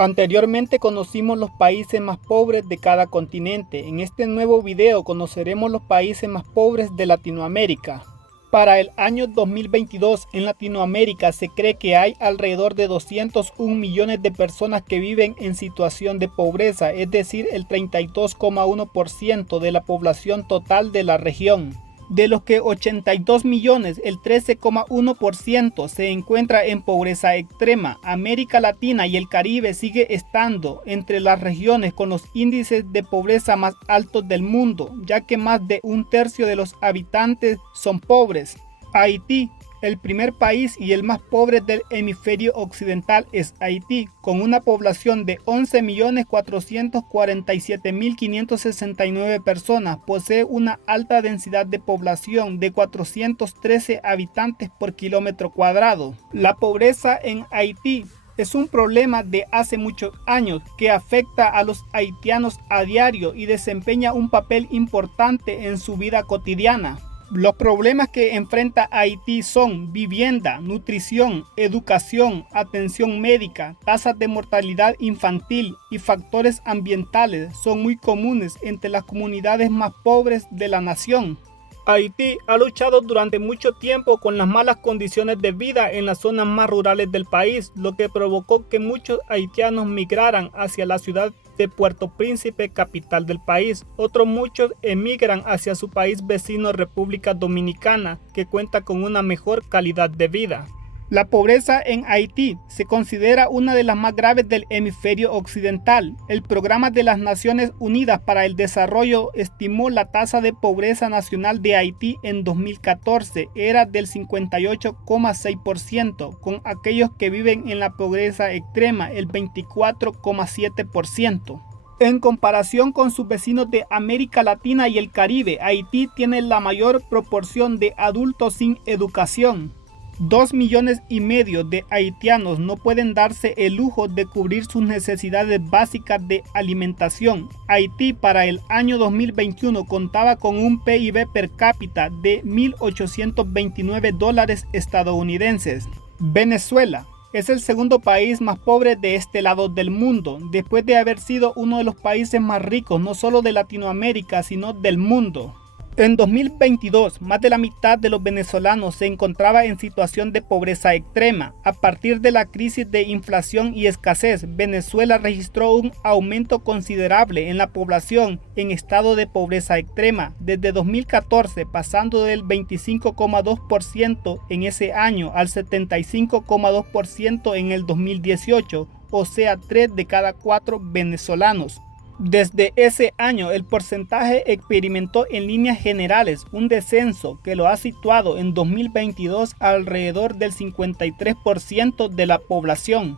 Anteriormente conocimos los países más pobres de cada continente. En este nuevo video conoceremos los países más pobres de Latinoamérica. Para el año 2022 en Latinoamérica se cree que hay alrededor de 201 millones de personas que viven en situación de pobreza, es decir, el 32,1% de la población total de la región. De los que 82 millones, el 13,1% se encuentra en pobreza extrema. América Latina y el Caribe sigue estando entre las regiones con los índices de pobreza más altos del mundo, ya que más de un tercio de los habitantes son pobres. Haití, el primer país y el más pobre del hemisferio occidental, es Haití, con una población de 11.447.569 personas. Posee una alta densidad de población de 413 habitantes por kilómetro cuadrado. La pobreza en Haití es un problema de hace muchos años que afecta a los haitianos a diario y desempeña un papel importante en su vida cotidiana. Los problemas que enfrenta Haití son vivienda, nutrición, educación, atención médica, tasas de mortalidad infantil y factores ambientales son muy comunes entre las comunidades más pobres de la nación. Haití ha luchado durante mucho tiempo con las malas condiciones de vida en las zonas más rurales del país, lo que provocó que muchos haitianos migraran hacia la ciudad de Puerto Príncipe, capital del país. Otros muchos emigran hacia su país vecino República Dominicana, que cuenta con una mejor calidad de vida. La pobreza en Haití se considera una de las más graves del hemisferio occidental. El Programa de las Naciones Unidas para el Desarrollo estimó la tasa de pobreza nacional de Haití en 2014 era del 58,6%, con aquellos que viven en la pobreza extrema el 24,7%. En comparación con sus vecinos de América Latina y el Caribe, Haití tiene la mayor proporción de adultos sin educación. 2,5 millones de haitianos no pueden darse el lujo de cubrir sus necesidades básicas de alimentación. Haití para el año 2021 contaba con un PIB per cápita de $1.829 estadounidenses. Venezuela es el segundo país más pobre de este lado del mundo, después de haber sido uno de los países más ricos no solo de Latinoamérica, sino del mundo. En 2022, más de la mitad de los venezolanos se encontraba en situación de pobreza extrema. A partir de la crisis de inflación y escasez, Venezuela registró un aumento considerable en la población en estado de pobreza extrema desde 2014, pasando del 25,2% en ese año al 75,2% en el 2018, o sea, 3 de cada 4 venezolanos. Desde ese año, el porcentaje experimentó en líneas generales un descenso que lo ha situado en 2022 alrededor del 53% de la población.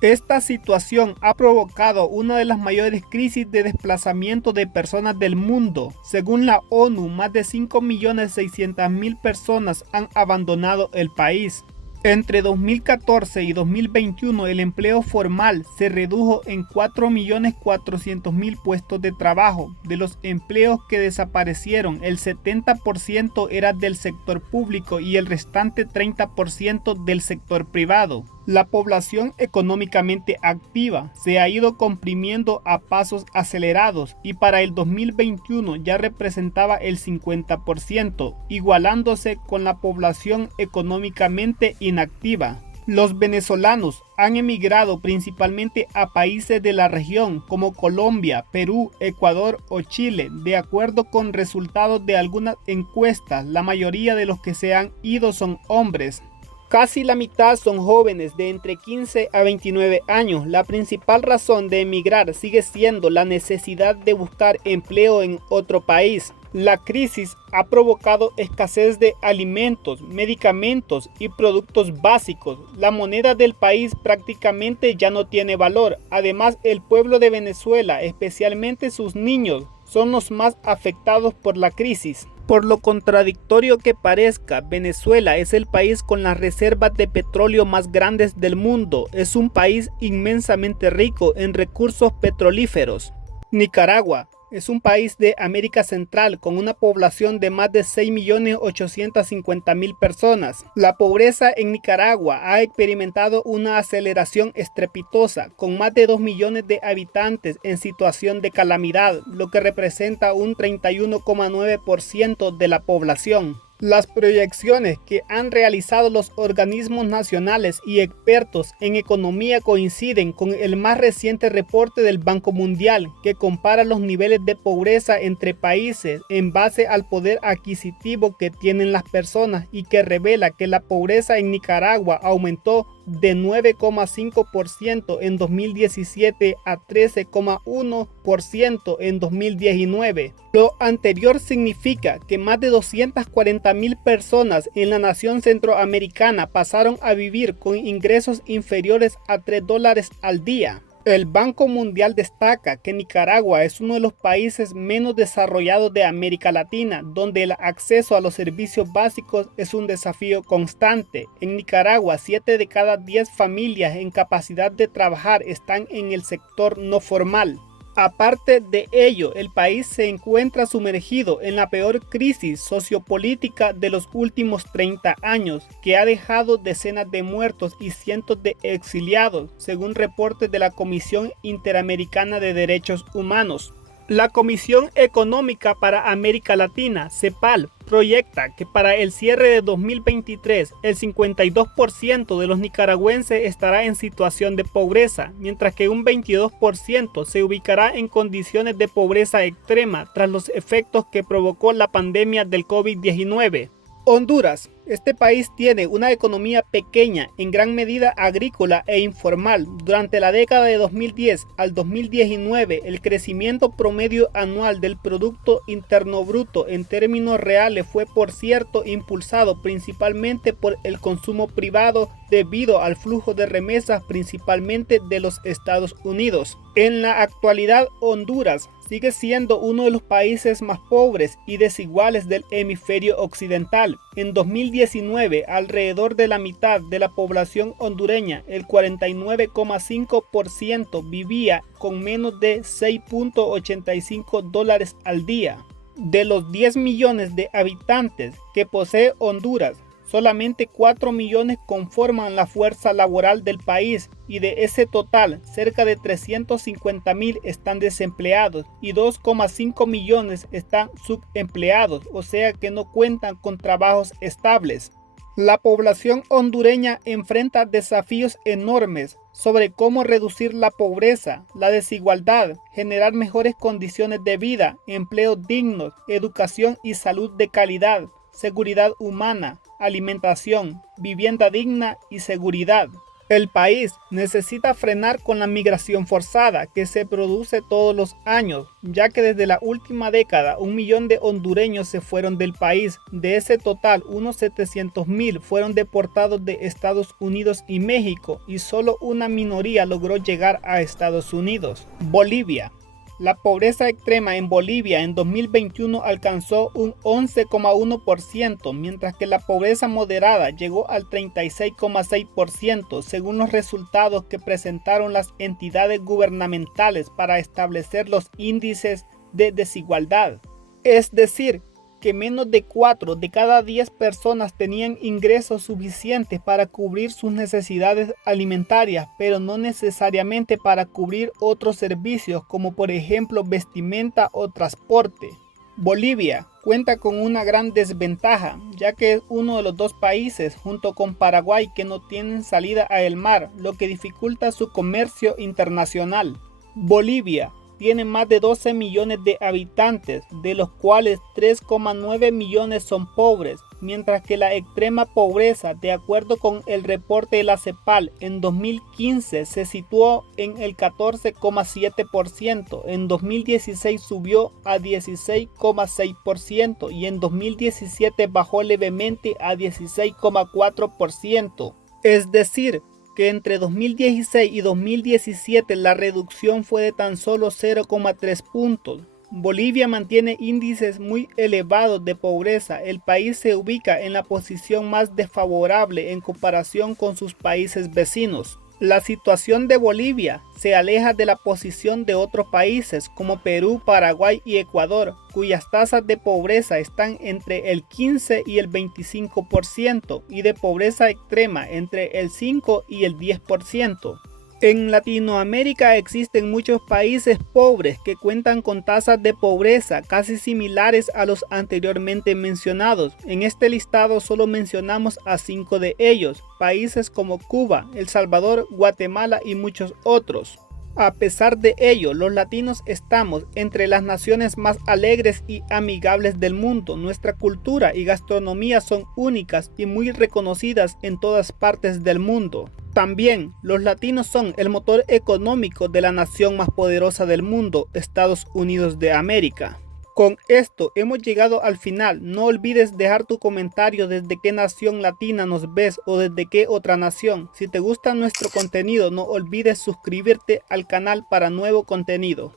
Esta situación ha provocado una de las mayores crisis de desplazamiento de personas del mundo. Según la ONU, más de 5.600.000 personas han abandonado el país. Entre 2014 y 2021 el empleo formal se redujo en 4.400.000 puestos de trabajo. De los empleos que desaparecieron, el 70% era del sector público y el restante 30% del sector privado. La población económicamente activa se ha ido comprimiendo a pasos acelerados y para el 2021 ya representaba el 50%, igualándose con la población económicamente inactiva. Los venezolanos han emigrado principalmente a países de la región como Colombia, Perú, Ecuador o Chile. De acuerdo con resultados de algunas encuestas, la mayoría de los que se han ido son hombres. Casi la mitad son jóvenes de entre 15 a 29 años. La principal razón de emigrar sigue siendo la necesidad de buscar empleo en otro país. La crisis ha provocado escasez de alimentos, medicamentos y productos básicos. La moneda del país prácticamente ya no tiene valor. Además, el pueblo de Venezuela, especialmente sus niños, son los más afectados por la crisis. Por lo contradictorio que parezca, Venezuela es el país con las reservas de petróleo más grandes del mundo. Es un país inmensamente rico en recursos petrolíferos. Nicaragua es un país de América Central con una población de más de 6.850.000 personas. La pobreza en Nicaragua ha experimentado una aceleración estrepitosa, con más de 2 millones de habitantes en situación de calamidad, lo que representa un 31,9% de la población. Las proyecciones que han realizado los organismos nacionales y expertos en economía coinciden con el más reciente reporte del Banco Mundial, que compara los niveles de pobreza entre países en base al poder adquisitivo que tienen las personas y que revela que la pobreza en Nicaragua aumentó de 9,5% en 2017 a 13,1% en 2019. Lo anterior significa que más de 240.000 personas en la nación centroamericana pasaron a vivir con ingresos inferiores a $3 al día. El Banco Mundial destaca que Nicaragua es uno de los países menos desarrollados de América Latina, donde el acceso a los servicios básicos es un desafío constante. En Nicaragua, 7 de cada 10 familias en capacidad de trabajar están en el sector no formal. Aparte de ello, el país se encuentra sumergido en la peor crisis sociopolítica de los últimos 30 años, que ha dejado decenas de muertos y cientos de exiliados, según reportes de la Comisión Interamericana de Derechos Humanos. La Comisión Económica para América Latina, CEPAL, proyecta que para el cierre de 2023, el 52% de los nicaragüenses estará en situación de pobreza, mientras que un 22% se ubicará en condiciones de pobreza extrema tras los efectos que provocó la pandemia del COVID-19. Honduras. Este país tiene una economía pequeña, en gran medida agrícola e informal. Durante la década de 2010 al 2019, el crecimiento promedio anual del Producto Interno Bruto en términos reales fue, por cierto, impulsado principalmente por el consumo privado debido al flujo de remesas principalmente de los Estados Unidos. En la actualidad, Honduras sigue siendo uno de los países más pobres y desiguales del hemisferio occidental. En 2019, alrededor de la mitad de la población hondureña, el 49,5%, vivía con menos de $6.85 al día. De los 10 millones de habitantes que posee Honduras, solamente 4 millones conforman la fuerza laboral del país y de ese total, cerca de 350.000 están desempleados y 2,5 millones están subempleados, o sea que no cuentan con trabajos estables. La población hondureña enfrenta desafíos enormes sobre cómo reducir la pobreza, la desigualdad, generar mejores condiciones de vida, empleos dignos, educación y salud de calidad, seguridad humana, alimentación, vivienda digna y seguridad. El país necesita frenar con la migración forzada que se produce todos los años, ya que desde la última década 1 millón de hondureños se fueron del país. De ese total, unos 700.000 fueron deportados de Estados Unidos y México, y solo una minoría logró llegar a Estados Unidos. Bolivia. La pobreza extrema en Bolivia en 2021 alcanzó un 11,1%, mientras que la pobreza moderada llegó al 36,6%, según los resultados que presentaron las entidades gubernamentales para establecer los índices de desigualdad. Es decir, que menos de 4 de cada 10 personas tenían ingresos suficientes para cubrir sus necesidades alimentarias, pero no necesariamente para cubrir otros servicios como por ejemplo vestimenta o transporte. Bolivia cuenta con una gran desventaja, ya que es uno de los dos países junto con Paraguay que no tienen salida al mar, lo que dificulta su comercio internacional. Bolivia tiene más de 12 millones de habitantes, de los cuales 3,9 millones son pobres, mientras que la extrema pobreza, de acuerdo con el reporte de la CEPAL, en 2015 se situó en el 14,7%, en 2016 subió a 16,6% y en 2017 bajó levemente a 16,4%. Es decir, que entre 2016 y 2017 la reducción fue de tan solo 0,3 puntos. Bolivia mantiene índices muy elevados de pobreza. El país se ubica en la posición más desfavorable en comparación con sus países vecinos. La situación de Bolivia se aleja de la posición de otros países como Perú, Paraguay y Ecuador, cuyas tasas de pobreza están entre el 15 y el 25% y de pobreza extrema entre el 5 y el 10%. En Latinoamérica existen muchos países pobres que cuentan con tasas de pobreza casi similares a los anteriormente mencionados. En este listado solo mencionamos a 5 de ellos, países como Cuba, El Salvador, Guatemala y muchos otros. A pesar de ello, los latinos estamos entre las naciones más alegres y amigables del mundo. Nuestra cultura y gastronomía son únicas y muy reconocidas en todas partes del mundo. También, los latinos son el motor económico de la nación más poderosa del mundo, Estados Unidos de América. Con esto hemos llegado al final. No olvides dejar tu comentario desde qué nación latina nos ves o desde qué otra nación. Si te gusta nuestro contenido, no olvides suscribirte al canal para nuevo contenido.